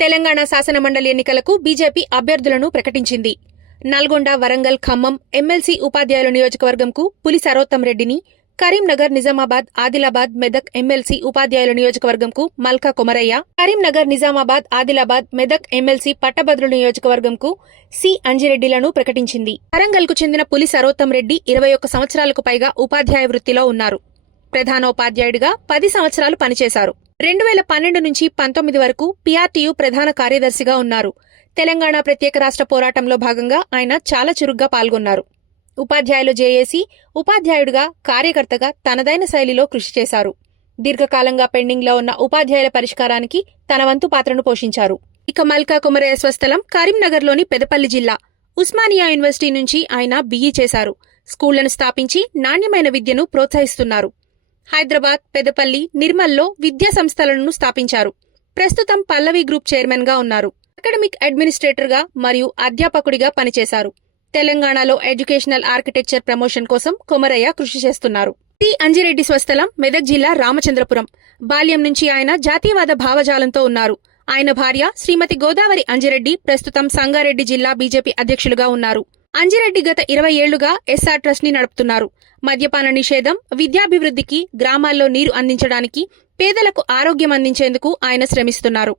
తెలంగాణ శాసనమండలి ఎన్నికలకు బీజేపీ అభ్యర్థులను ప్రకటించింది. నల్గొండ వరంగల్ ఖమ్మం ఎమ్మెల్సీ ఉపాధ్యాయుల నియోజకవర్గంకు పులి సరోత్తం రెడ్డిని కరీంనగర్ నిజామాబాద్ ఆదిలాబాద్ మెదక్ ఎమ్మెల్సీ ఉపాధ్యాయుల నియోజకవర్గంకు మల్కా కొమరయ్య కరీంనగర్ నిజామాబాద్ ఆదిలాబాద్ మెదక్ ఎమ్మెల్సీ పట్టభద్రుల నియోజకవర్గంకు సి. అంజిరెడ్డిలను ప్రకటించింది. వరంగల్కు చెందిన పులి సరోత్తం రెడ్డి ఇరవై ఒక్క సంవత్సరాలకు పైగా ఉపాధ్యాయ వృత్తిలో ఉన్నారు. ప్రధానోపాధ్యాయుడిగా పది సంవత్సరాలు పనిచేశారు. రెండు వేల పన్నెండు నుంచి పంతొమ్మిది వరకు పీఆర్టీయూ ప్రధాన కార్యదర్శిగా ఉన్నారు. తెలంగాణ ప్రత్యేక రాష్ట్ర పోరాటంలో భాగంగా ఆయన చాలా చురుగ్గా పాల్గొన్నారు. ఉపాధ్యాయులు జేఏసీ ఉపాధ్యాయుడిగా కార్యకర్తగా తనదైన శైలిలో కృషి చేశారు. దీర్ఘకాలంగా పెండింగ్లో ఉన్న ఉపాధ్యాయుల పరిష్కారానికి తన వంతు పాత్రను పోషించారు. ఇక మల్కా కుమరయ్య స్వస్థలం కరీంనగర్లోని పెదపల్లి జిల్లా ఉస్మానియా యూనివర్సిటీ నుంచి ఆయన బీఈ చేశారు. స్కూళ్ళను స్థాపించి నాణ్యమైన విద్యను ప్రోత్సహిస్తున్నారు. హైదరాబాద్ పెదపల్లి నిర్మల్లో విద్యా సంస్థలను స్థాపించారు. ప్రస్తుతం పల్లవి గ్రూప్ చైర్మన్గా ఉన్నారు. అకాడమిక్ అడ్మినిస్ట్రేటర్గా మరియు అధ్యాపకుడిగా పనిచేశారు. తెలంగాణలో ఎడ్యుకేషనల్ ఆర్కిటెక్చర్ ప్రమోషన్ కోసం కొమరయ్య కృషి చేస్తున్నారు. టి. అంజిరెడ్డి స్వస్థలం మెదక్ జిల్లా రామచంద్రపురం. బాల్యం నుంచి ఆయన జాతీయవాద భావజాలంతో ఉన్నారు. ఆయన భార్య శ్రీమతి గోదావరి అంజిరెడ్డి ప్రస్తుతం సంగారెడ్డి జిల్లా బీజేపీ అధ్యక్షులుగా ఉన్నారు. అంజిరెడ్డి గత ఇరవై ఏళ్ళుగా ఎస్ఆర్ ట్రస్ట్ని నడుపుతున్నారు. మద్యపాన నిషేధం విద్యాభివృద్ధికి గ్రామాల్లో నీరు అందించడానికి పేదలకు ఆరోగ్యం అందించేందుకు ఆయన శ్రమిస్తున్నారు.